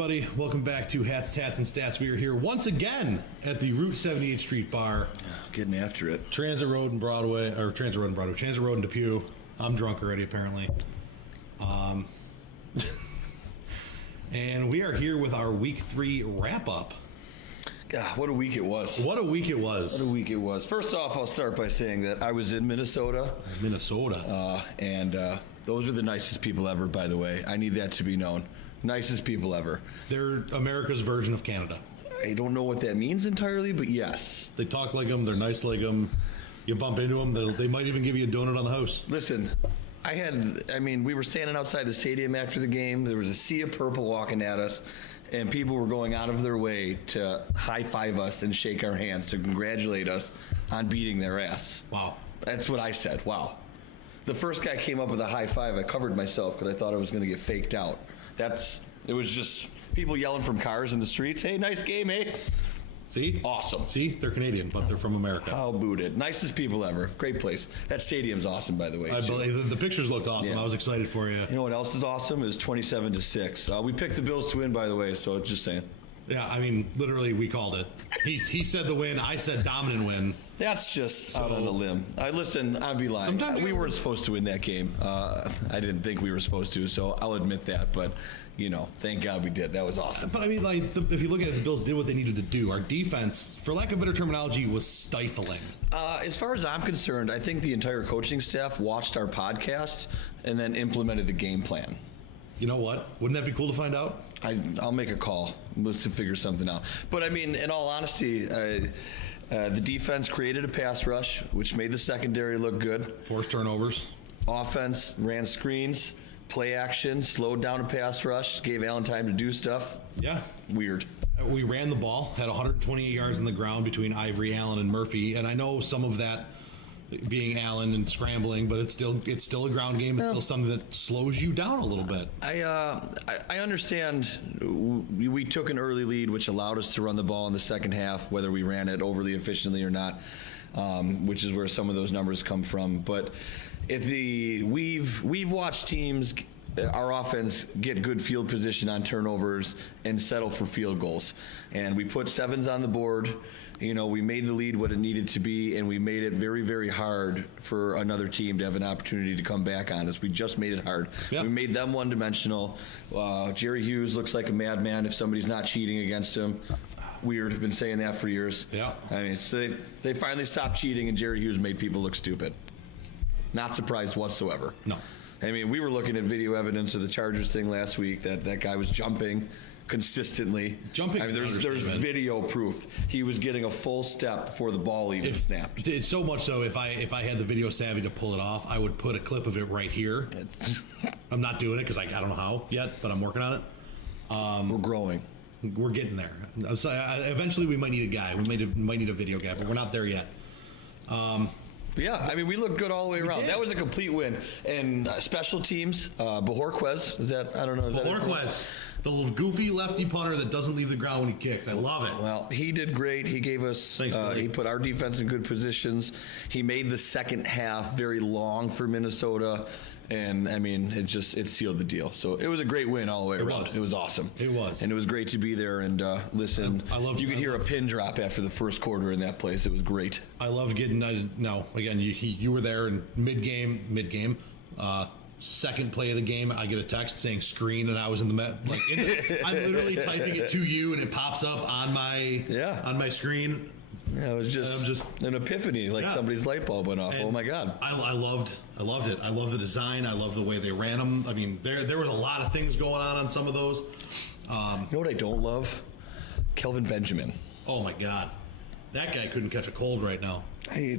everybody? Welcome back to Hats, Tats, and Stats. We are here once again at the Route 78th Street Bar. Getting after it. Transit Road and Depew. I'm drunk already, apparently. And we are here with our Week 3 wrap-up. God, what a week it was. What a week it was. What a week it was. First off, I'll start by saying that I was in Minnesota. And those are the nicest people ever, by the way. I need that to be known. Nicest people ever. They're America's version of Canada. I don't know what that means entirely, but yes. They talk like them. They're nice like them. You bump into them, they might even give you a donut on the house. Listen, we were standing outside the stadium after the game. There was a sea of purple walking at us, and people were going out of their way to high-five us and shake our hands to congratulate us on beating their ass. Wow. That's what I said. Wow. The first guy came up with a high-five. I covered myself because I thought I was going to get faked out. It was just people yelling from cars in the streets. Hey, nice game, eh? See? Awesome. See? They're Canadian, but they're from America. How booted. Nicest people ever. Great place. That stadium's awesome, by the way. I believe the pictures looked awesome. Yeah. I was excited for you. You know what else is awesome? Is 27-6. We picked the Bills to win, by the way, so just saying. Yeah, I mean, literally, we called it. He said the win. I said dominant win. That's just out on a limb. I'd be lying. We weren't supposed to win that game. I didn't think we were supposed to, so I'll admit that. But, thank God we did. That was awesome. But, if you look at it, the Bills did what they needed to do. Our defense, for lack of better terminology, was stifling. As far as I'm concerned, I think the entire coaching staff watched our podcast and then implemented the game plan. You know what? Wouldn't that be cool to find out? I'll make a call to figure something out. But, in all honesty, the defense created a pass rush, which made the secondary look good. Forced turnovers. Offense ran screens, play action, slowed down a pass rush, gave Allen time to do stuff. Yeah. Weird. We ran the ball, had 128 yards on the ground between Ivory, Allen, and Murphy. And I know some of that being Allen and scrambling, but it's still a ground game. It's still something that slows you down a little bit. I understand we took an early lead, which allowed us to run the ball in the second half, whether we ran it overly efficiently or not, which is where some of those numbers come from. But we've watched teams, our offense, get good field position on turnovers and settle for field goals, and we put sevens on the board. We made the lead what it needed to be, and we made it very, very hard for another team to have an opportunity to come back on us. We just made it hard. Yep. We made them one-dimensional. Jerry Hughes looks like a madman if somebody's not cheating against him. Weird. I've been saying that for years. Yeah. So they finally stopped cheating, and Jerry Hughes made people look stupid. Not surprised whatsoever. No. We were looking at video evidence of the Chargers thing last week that guy was jumping consistently. There's video proof. He was getting a full step before the ball even snapped. It's so much so if I had the video savvy to pull it off, I would put a clip of it right here. I'm not doing it because I don't know how yet, but I'm working on it. We're growing. We're getting there. So eventually we might need a guy. We might need a video guy, but we're not there yet. Yeah, we looked good all the way around. That was a complete win. And special teams, Bajorquez, I don't know. Bajorquez, the little goofy lefty punter that doesn't leave the ground when he kicks. I love it. Well, he did great. He gave us, he put our defense in good positions. He made the second half very long for Minnesota. And it sealed the deal. So it was a great win all the way around. It was awesome. It was. And it was great to be there and listen. You could hear a pin drop after the first quarter in that place. It was great. I loved getting, you were there in mid-game. Second play of the game, I get a text saying screen, and I was in the I'm literally typing it to you, and it pops up on my screen. Yeah, it was just an epiphany, somebody's light bulb went off. Oh my God! I loved it. I love the design. I love the way they ran them. There was a lot of things going on some of those. You know what I don't love? Kelvin Benjamin. Oh my God, that guy couldn't catch a cold right now. I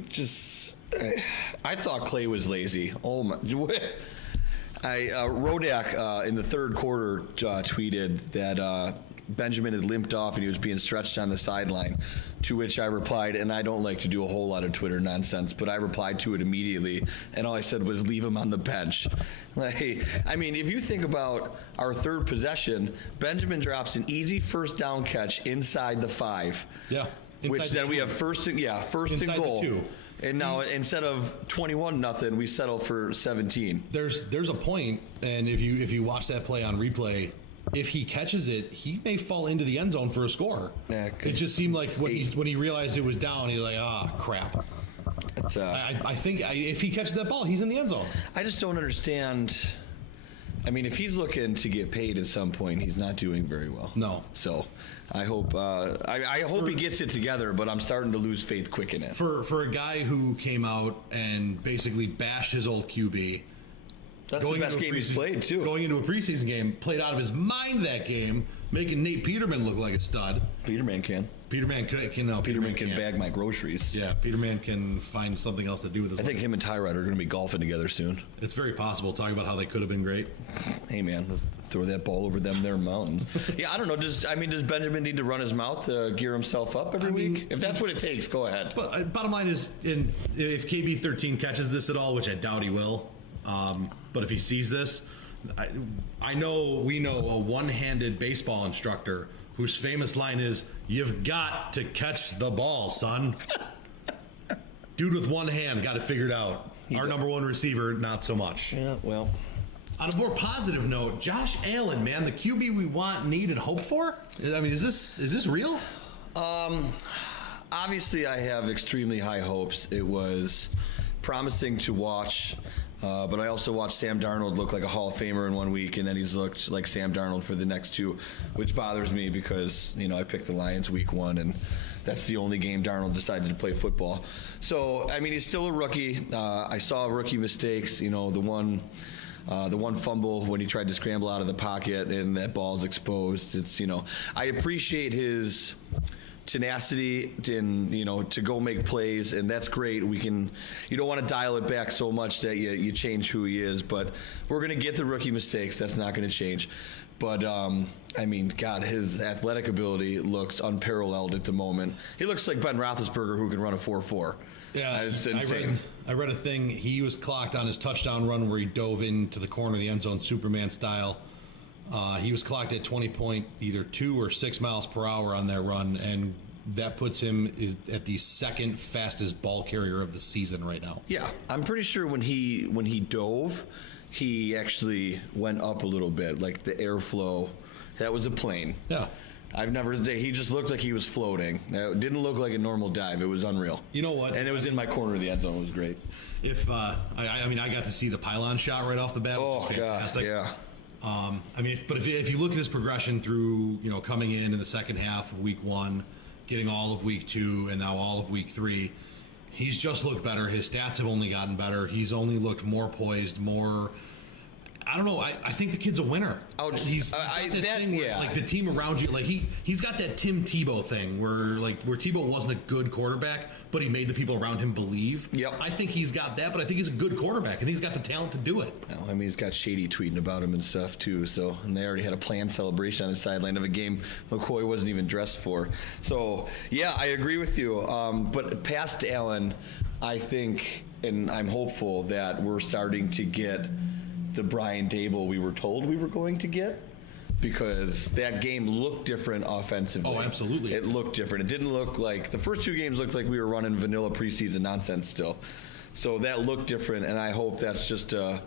thought Clay was lazy. Oh my! Rodak in the third quarter tweeted that Benjamin had limped off and he was being stretched on the sideline, to which I replied, and I don't like to do a whole lot of Twitter nonsense, but I replied to it immediately, and all I said was leave him on the bench. If you think about our third possession, Benjamin drops an easy first down catch inside the 5. Yeah. Which then we have first and goal. And now instead of 21-0, we settle for 17. There's a point, and if you watch that play on replay, if he catches it, he may fall into the end zone for a score. Yeah, it just seemed like when he realized it was down, he's like, crap. It's, I think if he catches that ball, he's in the end zone. I just don't understand. I mean, if he's looking to get paid at some point, he's not doing very well. No. So I hope I hope he gets it together, but I'm starting to lose faith quick in it. For a guy who came out and basically bashed his old QB. That's the best game he's played, too. Going into a preseason game, played out of his mind that game, making Nate Peterman look like a stud. Peterman can. Peterman can bag my groceries. Yeah, Peterman can find something else to do with his life. I think him and Tyrod are going to be golfing together soon. It's very possible. Talking about how they could have been great. Hey, man, let's throw that ball over them there mountains. Yeah, I don't know. Does Benjamin need to run his mouth to gear himself up every week? If that's what it takes, go ahead. But bottom line is, if KB13 catches this at all, which I doubt he will, but if he sees this, we know a one-handed baseball instructor whose famous line is, "You've got to catch the ball, son." Dude with one hand got it figured out. Our number one receiver, not so much. Yeah, well. On a more positive note, Josh Allen, man, the QB we want, need, and hope for? I mean, is this real? Obviously, I have extremely high hopes. It was promising to watch. But I also watched Sam Darnold look like a Hall of Famer in 1 week, and then he's looked like Sam Darnold for the next 2, which bothers me because, I picked the Lions week 1, and that's the only game Darnold decided to play football. So, I mean, he's still a rookie. I saw rookie mistakes, the one fumble when he tried to scramble out of the pocket and that ball's exposed. It's, I appreciate his tenacity to go make plays, and that's great. You don't want to dial it back so much that you change who he is, but we're going to get the rookie mistakes. That's not going to change. But I mean, God, his athletic ability looks unparalleled at the moment. He looks like Ben Roethlisberger, who can run a 4.4. Yeah, it's insane. I read a thing. He was clocked on his touchdown run where he dove into the corner of the end zone, Superman style. He was clocked at 20.2 either 2 or 6 miles per hour on that run, and that puts him at the second fastest ball carrier of the season right now. Yeah, I'm pretty sure when he dove, he actually went up a little bit, like the airflow. That was a plane. Yeah. He just looked like he was floating. It didn't look like a normal dive. It was unreal. You know what? And it was in my corner of the end zone. It was great. I got to see the pylon shot right off the bat, which is fantastic. God, yeah. If you look at his progression through, coming in the second half of week 1, getting all of week 2, and now all of week 3, he's just looked better. His stats have only gotten better. He's only looked more poised, more. I don't know. I think the kid's a winner. He's got that thing where, like, the team around you, like he's got that Tim Tebow thing where Tebow wasn't a good quarterback, but he made the people around him believe. Yep. I think he's got that, but I think he's a good quarterback. I think he's got the talent to do it. Well, I mean, he's got Shady tweeting about him and stuff too. So, and they already had a planned celebration on the sideline of a game McCoy wasn't even dressed for. So, yeah, I agree with you. But past Allen, I think, and I'm hopeful that we're starting to get the Brian Dable we were told we were going to get, because that game looked different offensively. Oh, absolutely. It looked different. It didn't look like the first 2 games looked like we were running vanilla preseason nonsense still. So that looked different, and I hope that's just a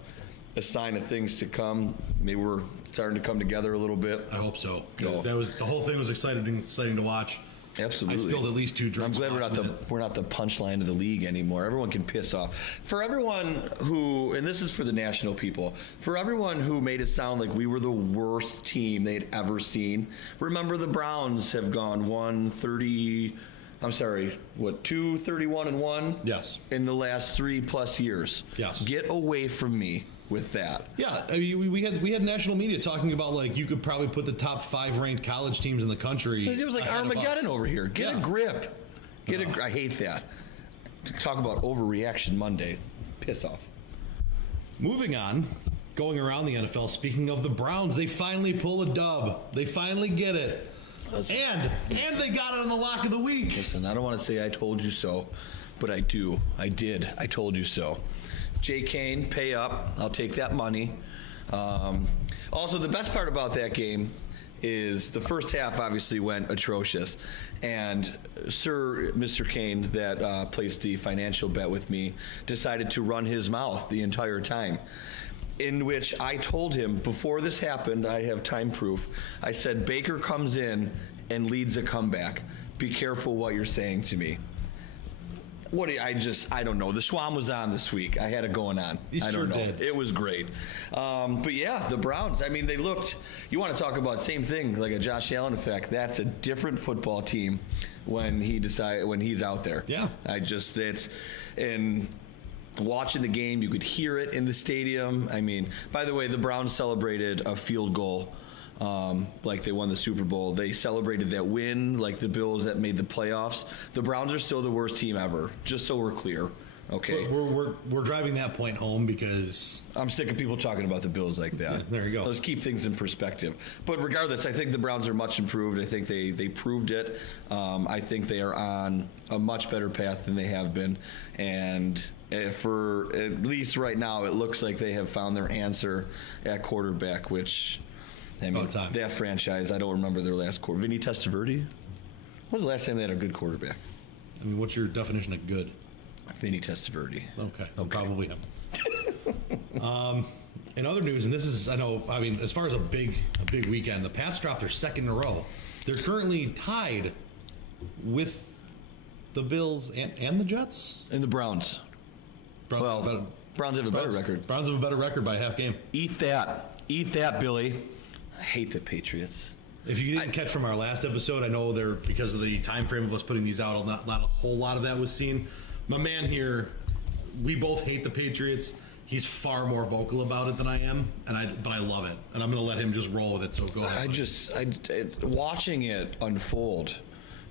sign of things to come. Maybe we're starting to come together a little bit. I hope so. That was the whole thing was exciting to watch. Absolutely. I spilled at least 2 drinks. I'm glad we're not the punchline of the league anymore. Everyone can piss off. For everyone who, and this is for the national people, for everyone who made it sound like we were the worst team they'd ever seen, remember the Browns have gone 2-31-1? Yes. In the last 3+ years. Yes. Get away from me with that. Yeah, I mean, we had national media talking about, like, you could probably put the top 5 ranked college teams in the country. It was like Armageddon over here. Get a grip. I hate that. Talk about overreaction Monday. Piss off. Moving on, going around the NFL, speaking of the Browns, they finally pull a dub. They finally get it. And they got it on the lock of the week. Listen, I don't want to say I told you so, but I do. I did. I told you so. Jay Kane, pay up. I'll take that money. Also, the best part about that game is the first half obviously went atrocious. And Mr. Kane, that placed the financial bet with me, decided to run his mouth the entire time. in which I told him before this happened, I have time proof. I said, Baker comes in and leads a comeback. Be careful what you're saying to me. What do you, I don't know. The Schwam was on this week. I had it going on. I don't know. Did. It was great. But yeah, the Browns, I mean, they looked, you want to talk about same thing, like a Josh Allen effect. That's a different football team when he's out there. Yeah. And watching the game, you could hear it in the stadium. I mean, by the way, the Browns celebrated a field goal like they won the Super Bowl. They celebrated that win like the Bills that made the playoffs. The Browns are still the worst team ever, just so we're clear. Okay. We're driving that point home because I'm sick of people talking about the Bills like that. Yeah, there you go. Let's keep things in perspective. But regardless, I think the Browns are much improved. I think they proved it. I think they are on a much better path than they have been. And for at least right now, it looks like they have found their answer at quarterback, which, I mean, that franchise, I don't remember their last quarter. Vinny Testaverde? When was the last time they had a good quarterback? I mean, what's your definition of good? Vinny Testaverde. Okay. Probably him. In other news, and this is, I mean, as far as a big weekend, the Pats dropped their second in a row. They're currently tied with the Bills and the Jets? And the Browns. Browns have a better record. Browns have a better record by a half game. Eat that, Billy. I hate the Patriots. If you didn't catch from our last episode, I know because of the time frame of us putting these out, not a whole lot of that was seen. My man here, we both hate the Patriots. He's far more vocal about it than I am, but I love it, and I'm going to let him just roll with it. So go ahead. Watching it unfold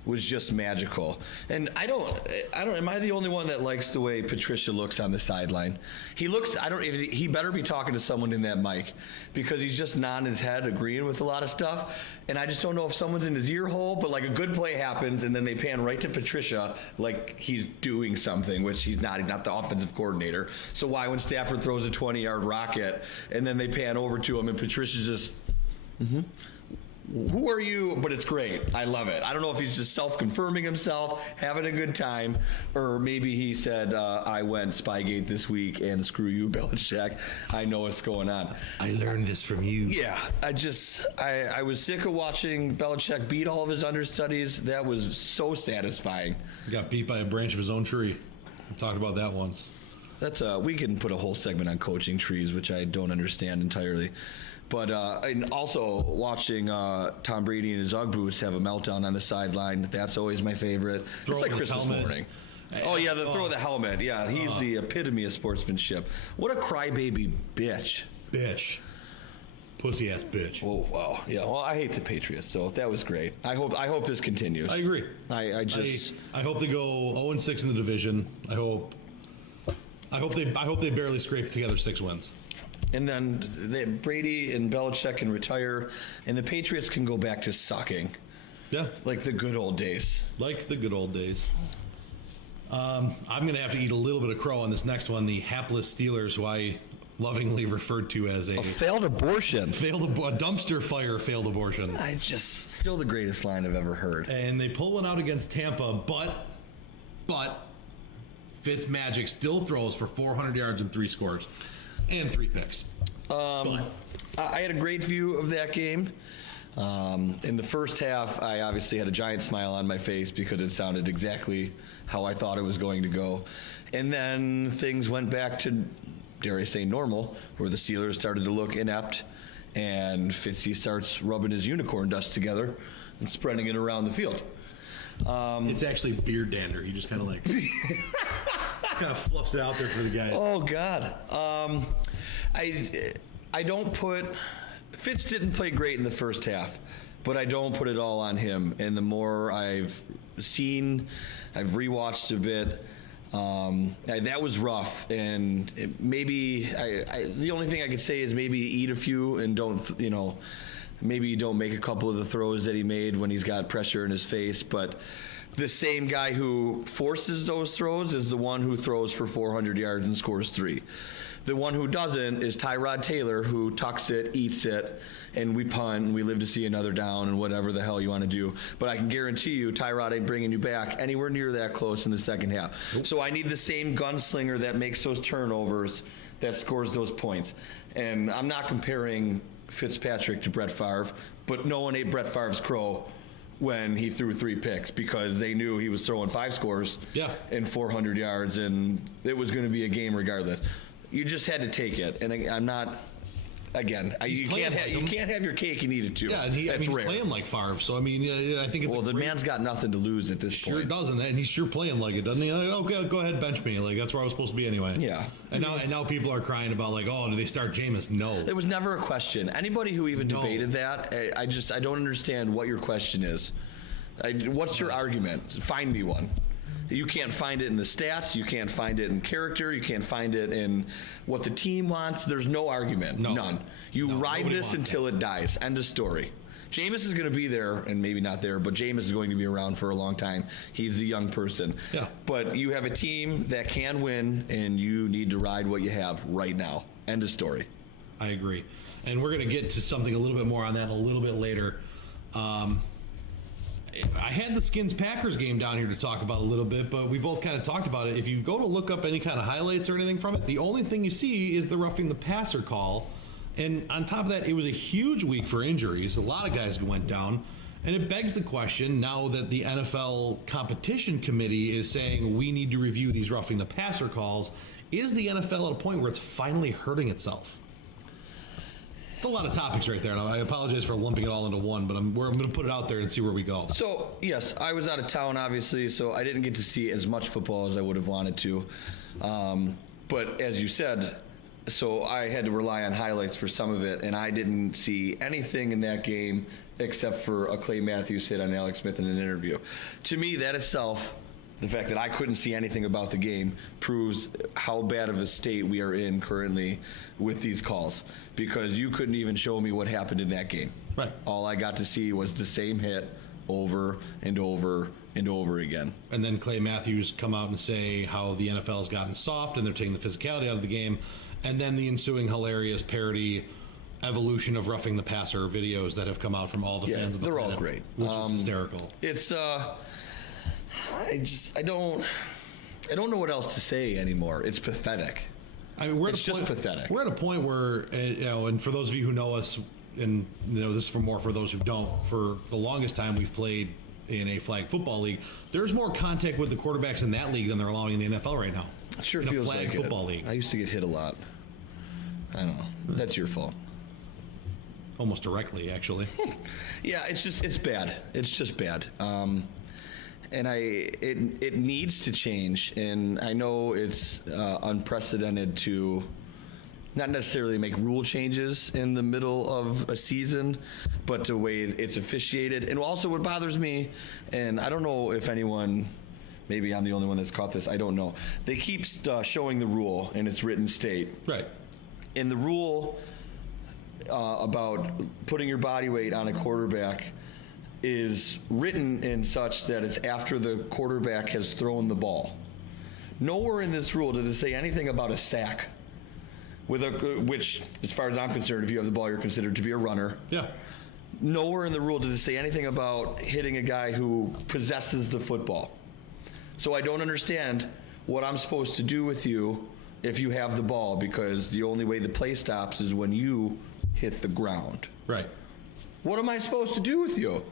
was just magical. And I don't, am I the only one that likes the way Patricia looks on the sideline? He better be talking to someone in that mic, because he's just nodding his head, agreeing with a lot of stuff. And I just don't know if someone's in his ear hole, but like a good play happens and then they pan right to Patricia like he's doing something, which he's not. He's not the offensive coordinator. So why, when Stafford throws a 20-yard rocket and then they pan over to him and Patricia's just, who are you? But it's great. I love it. I don't know if he's just self-confirming himself, having a good time, or maybe he said, I went Spygate this week and screw you, Belichick. I know what's going on. I learned this from you. Yeah. I was sick of watching Belichick beat all of his understudies. That was so satisfying. He got beat by a branch of his own tree. We talked about that once. We can put a whole segment on coaching trees, which I don't understand entirely. But and also watching Tom Brady and his Ugg boots have a meltdown on the sideline, that's always my favorite. It's like Christmas morning. Oh, yeah, the throw of the helmet. Yeah, he's the epitome of sportsmanship. What a crybaby bitch. Pussy-ass bitch. Oh, wow. Yeah, well, I hate the Patriots, so that was great. I hope this continues. I agree. I hope they go 0-6 in the division. I hope they barely scrape together 6 wins. And then Brady and Belichick can retire, and the Patriots can go back to sucking. Yeah. Like the good old days. I'm going to have to eat a little bit of crow on this next one. The hapless Steelers, who I lovingly referred to as a failed abortion. A dumpster fire failed abortion. Still the greatest line I've ever heard. And they pull one out against Tampa, but Fitzmagic still throws for 400 yards and 3 scores. And 3 picks. I had a great view of that game. In the first half, I obviously had a giant smile on my face because it sounded exactly how I thought it was going to go. And then things went back to, dare I say, normal, where the Steelers started to look inept, and Fitzy starts rubbing his unicorn dust together and spreading it around the field. It's actually beard dander. He just kind of like... kind of fluffs it out there for the guys. Oh, God. I don't put... Fitz didn't play great in the first half, but I don't put it all on him. And the more I've seen, I've rewatched a bit, that was rough. And maybe the only thing I could say is maybe eat a few and don't, maybe you don't make a couple of the throws that he made when he's got pressure in his face. But the same guy who forces those throws is the one who throws for 400 yards and scores 3. The one who doesn't is Tyrod Taylor, who tucks it, eats it, and we punt, and we live to see another down, and whatever the hell you want to do. But I can guarantee you, Tyrod ain't bringing you back anywhere near that close in the second half. Nope. So I need the same gunslinger that makes those turnovers, that scores those points. And I'm not comparing Fitzpatrick to Brett Favre, but no one ate Brett Favre's crow when he threw 3 picks because they knew he was throwing 5 scores and 400 yards, and it was going to be a game regardless. You just had to take it, and I'm not. Again, you can't have your cake and eat it too. Yeah, and he's playing like Favre. So I mean, I think it's the man's got nothing to lose at this point. Sure doesn't, and he's sure playing like it, doesn't he? Like, okay, go ahead, bench me. Like that's where I was supposed to be anyway. Yeah. And now people are crying about like, oh, do they start Jameis? No. There was never a question. Anybody who even debated that, I don't understand what your question is. What's your argument? Find me one. You can't find it in the stats. You can't find it in character. You can't find it in what the team wants. There's no argument. None. You ride this until it dies. End of story. Jameis is going to be there, and maybe not there, but Jameis is going to be around for a long time. He's a young person. Yeah. But you have a team that can win, and you need to ride what you have right now. End of story. I agree. And we're going to get to something a little bit more on that a little bit later. I had the Skins-Packers game down here to talk about a little bit, but we both kind of talked about it. If you go to look up any kind of highlights or anything from it, the only thing you see is the roughing the passer call. And on top of that, it was a huge week for injuries. A lot of guys went down. And it begs the question, now that the NFL competition committee is saying we need to review these roughing the passer calls, is the NFL at a point where it's finally hurting itself? It's a lot of topics right there, and I apologize for lumping it all into one, but I'm going to put it out there and see where we go. So, yes, I was out of town, obviously, so I didn't get to see as much football as I would have wanted to. But as you said, so I had to rely on highlights for some of it, and I didn't see anything in that game except for a Clay Matthews hit on Alex Smith in an interview. To me, that itself, the fact that I couldn't see anything about the game, proves how bad of a state we are in currently with these calls, because you couldn't even show me what happened in that game. Right. All I got to see was the same hit over and over and over again. And then Clay Matthews come out and say how the NFL has gotten soft and they're taking the physicality out of the game, and then the ensuing hilarious parody evolution of roughing the passer videos that have come out from all the fans of the planet, all great, which is hysterical. It's I don't know what else to say anymore. It's pathetic. I mean, it's just pathetic. We're at a point where, and for those of you who know us, and this is for those who don't, for the longest time we've played in a flag football league. There's more contact with the quarterbacks in that league than they're allowing in the NFL right now. It sure in feels a flag like football league. I used to get hit a lot. I don't know. That's your fault. Almost directly, actually. Yeah, it's bad. It's just bad. And it needs to change. And I know it's unprecedented to not necessarily make rule changes in the middle of a season, but the way it's officiated. And also what bothers me, and I don't know if anyone, maybe I'm the only one that's caught this, I don't know. They keep showing the rule in its written state. Right. In the rule about putting your body weight on a quarterback is written in such that it's after the quarterback has thrown the ball. Nowhere in this rule does it say anything about a sack, which, as far as I'm concerned, if you have the ball, you're considered to be a runner. Yeah. Nowhere in the rule does it say anything about hitting a guy who possesses the football. So I don't understand what I'm supposed to do with you if you have the ball, because the only way the play stops is when you hit the ground. Right. What am I supposed to do with you?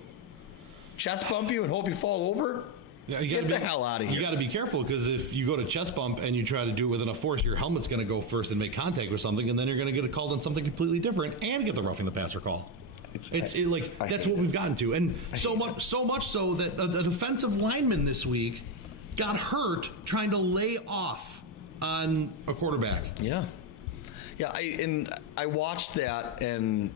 Chest bump you and hope you fall over? Yeah, Get the hell out of here. You got to be careful, because if you go to chest bump and you try to do it with enough force, your helmet's going to go first and make contact with something, and then you're going to get called on something completely different and get the roughing the passer call. That's what we've gotten to, and so much so that a defensive lineman this week got hurt trying to lay off on a quarterback. Yeah. Yeah, I watched that, and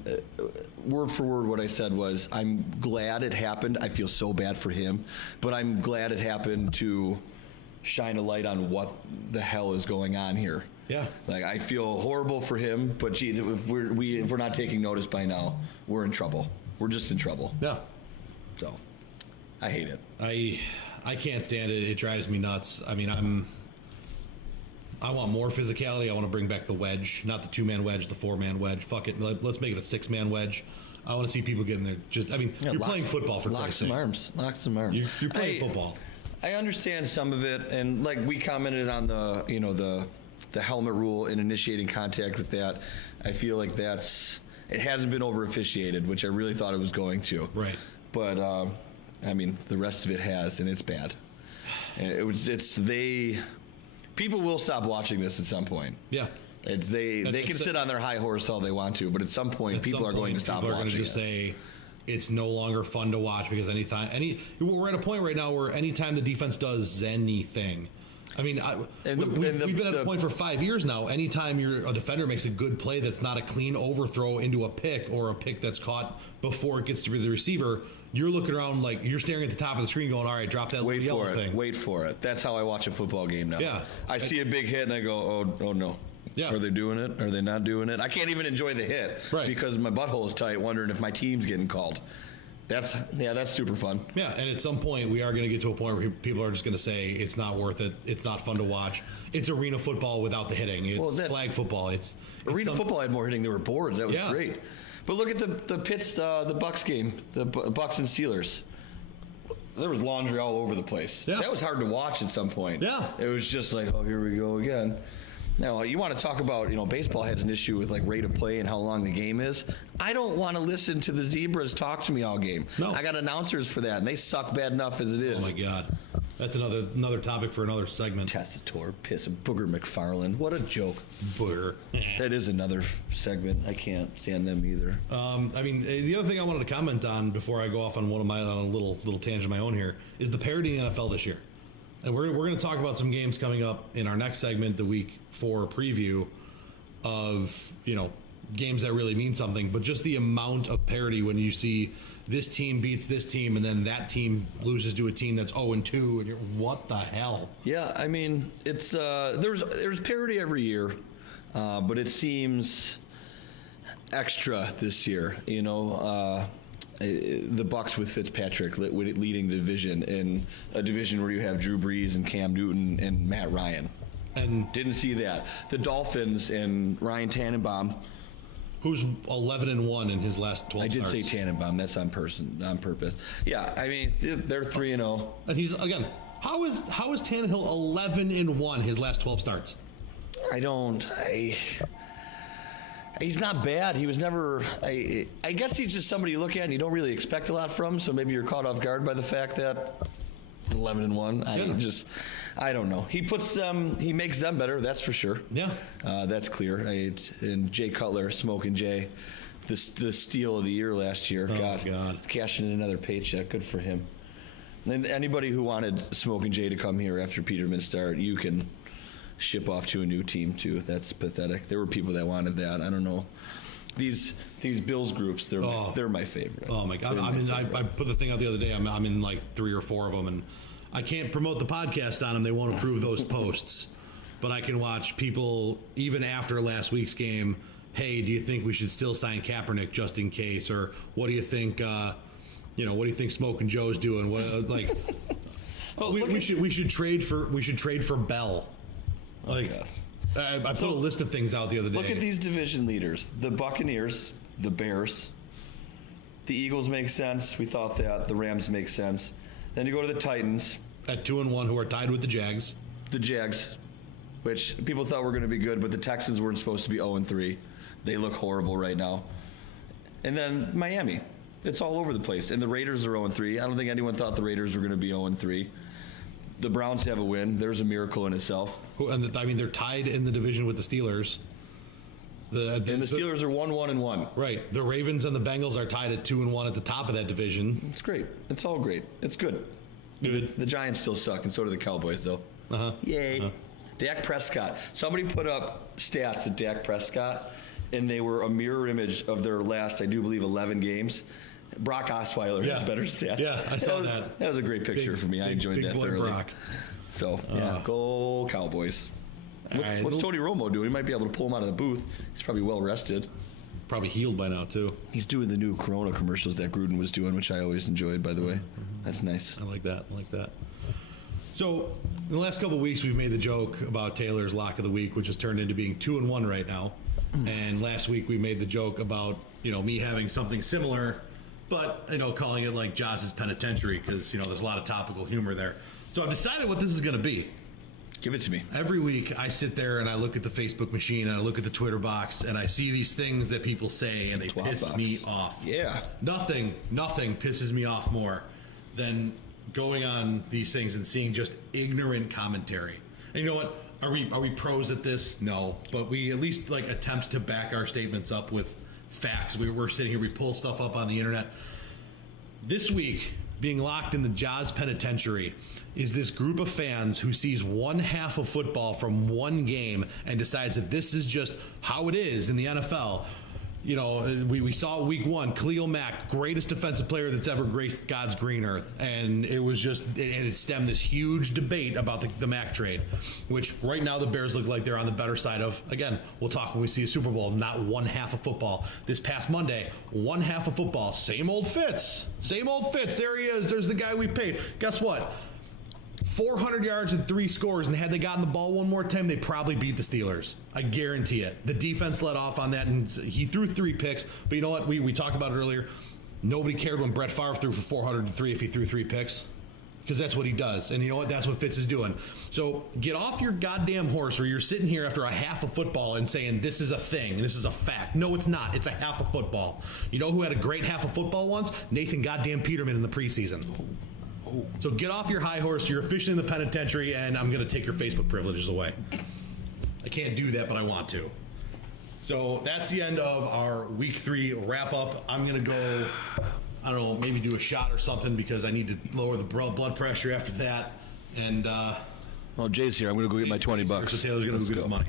word for word what I said was, I'm glad it happened. I feel so bad for him, but I'm glad it happened to shine a light on what the hell is going on here. Yeah. Like, I feel horrible for him, but gee, if we're not taking notice by now, we're in trouble. We're just in trouble. Yeah. So, I hate it. I can't stand it. It drives me nuts. I mean, I want more physicality. I want to bring back the wedge, not the 2-man wedge, the 4-man wedge. Fuck it. Let's make it a 6-man wedge. I want to see people getting there. You're playing football for Christ's sake. Lock some arms. You're playing football. I understand some of it, and like we commented on the helmet rule and initiating contact with that. I feel like it hasn't been over officiated, which I really thought it was going to. Right. But the rest of it has, and it's bad. And people will stop watching this at some point. Yeah. They can sit on their high horse all they want to, but at some point, people are going to stop watching. People are going to just say it's no longer fun to watch because we're at a point right now where anytime the defense does anything, I mean, we've been at a point for 5 years now. Anytime a defender makes a good play that's not a clean overthrow into a pick or a pick that's caught before it gets to the receiver, you're looking around like you're staring at the top of the screen going, all right, drop that little yellow thing. Wait for it. That's how I watch a football game now. Yeah. I see a big hit and I go, oh no. Yeah. Are they doing it? Are they not doing it? I can't even enjoy the hit because my butthole is tight, wondering if my team's getting called. That's super fun. Yeah, and at some point we are going to get to a point where people are just going to say it's not worth it. It's not fun to watch. It's arena football without the hitting. It's flag football. It's arena football had more hitting. There were boards. That was great. But look at the Bucks game, the Bucks and Steelers. There was laundry all over the place. Yeah. That was hard to watch at some point. Yeah. It was just like, oh, here we go again. Now, you want to talk about, baseball has an issue with like rate of play and how long the game is. I don't want to listen to the Zebras talk to me all game. No. I got announcers for that, and they suck bad enough as it is. Oh, my God. That's another topic for another segment. Tessitore, piss, Booger McFarland. What a joke. Booger. That is another segment. I can't stand them either. The other thing I wanted to comment on before I go off on a little tangent of my own here is the parity in the NFL this year. And we're going to talk about some games coming up in our next segment, the week 4 preview of, games that really mean something. But just the amount of parity when you see this team beats this team and then that team loses to a team that's 0-2 and you're, what the hell? Yeah, I mean, it's there's parity every year, but it seems extra this year, the Bucks with Fitzpatrick leading the division in a division where you have Drew Brees and Cam Newton and Matt Ryan. And didn't see that. The Dolphins and Ryan Tannenbaum, who's 11-1 in his last 12 starts. I did say Tannenbaum. That's on purpose. Yeah, I mean they're 3-0. And he's again. How is Tannehill 11-1 his last 12 starts? He's not bad. He was never. I guess he's just somebody you look at and you don't really expect a lot from. So maybe you're caught off guard by the fact that 11-1. I don't know. He puts them. He makes them better. That's for sure. Yeah. That's clear. And Jay Cutler, Smoking Jay, the steal of the year last year. Oh, God. Cashing in another paycheck. Good for him. And anybody who wanted Smoking Jay to come here after Peterman start, you can ship off to a new team too. That's pathetic. There were people that wanted that. I don't know. These Bills groups, they're my favorite. Oh my God! I put the thing out the other day. I'm in like 3 or 4 of them, and I can't promote the podcast on them. They won't approve those posts. But I can watch people even after last week's game. Hey, do you think we should still sign Kaepernick just in case? Or what do you think? What do you think Smoking Joe's doing? What we should trade for Bell. I put a list of things out the other day. Look at these division leaders. The Buccaneers, the Bears, the Eagles make sense. We thought that. The Rams make sense. Then you go to the Titans. At 2-1, who are tied with the Jags. The Jags, which people thought were going to be good, but the Texans weren't supposed to be 0-3. They look horrible right now. And then Miami. It's all over the place. And the Raiders are 0-3. I don't think anyone thought the Raiders were going to be 0-3. The Browns have a win. There's a miracle in itself. They're tied in the division with the Steelers. The Steelers are 1-1-1. Right. The Ravens and the Bengals are tied at 2-1 at the top of that division. It's great. It's all great. It's good. The Giants still suck, and so do the Cowboys, though. Uh-huh. Yay. Uh-huh. Dak Prescott. Somebody put up stats of Dak Prescott, and they were a mirror image of their last, I do believe, 11 games. Brock Osweiler has better stats. Yeah, I saw that. That was a great picture for me. I enjoyed that thoroughly. Brock. So, go Cowboys. What's Tony Romo doing? He might be able to pull him out of the booth. He's probably well rested. Probably healed by now, too. He's doing the new Corona commercials that Gruden was doing, which I always enjoyed, by the way. That's nice. I like that. So in the last couple of weeks, we've made the joke about Taylor's lock of the week, which has turned into being 2-1 right now. And last week we made the joke about, me having something similar, but, calling it like Jazz's Penitentiary because, there's a lot of topical humor there. So I've decided what this is going to be. Give it to me. Every week I sit there and I look at the Facebook machine and I look at the Twitter box and I see these things that people say and they piss me off. Yeah. Nothing pisses me off more than going on these things and seeing just ignorant commentary. And you know what? Are we pros at this? No, but we at least attempt to back our statements up with facts. We're sitting here, we pull stuff up on the internet. This week, being locked in the Jaws Penitentiary is this group of fans who sees one half of football from one game and decides that this is just how it is in the NFL. We saw week 1, Khalil Mack, greatest defensive player that's ever graced God's green earth. And it stemmed this huge debate about the Mack trade, which right now the Bears look like they're on the better side of. Again, we'll talk when we see a Super Bowl, not one half of football. This past Monday, one half of football, same old Fitz. There he is. There's the guy we paid. Guess what? 400 yards and 3 scores, and had they gotten the ball one more time, they probably beat the Steelers. I guarantee it. The defense let off on that, and he threw 3 picks. But you know what? We talked about it earlier. Nobody cared when Brett Favre threw for 403 if he threw 3 picks, because that's what he does. And you know what? That's what Fitz is doing. So get off your goddamn horse, or you're sitting here after a half of football and saying this is a thing, this is a fact. No, it's not. It's a half of football. You know who had a great half of football once? Nathan goddamn Peterman in the preseason. So get off your high horse. You're officially in the penitentiary, and I'm going to take your Facebook privileges away. I can't do that, but I want to. So that's the end of our week 3 wrap up. I'm going to go, I don't know, maybe do a shot or something because I need to lower the blood pressure after that. And Jay's here. I'm going to go get my $20. So Taylor's going to go get some money.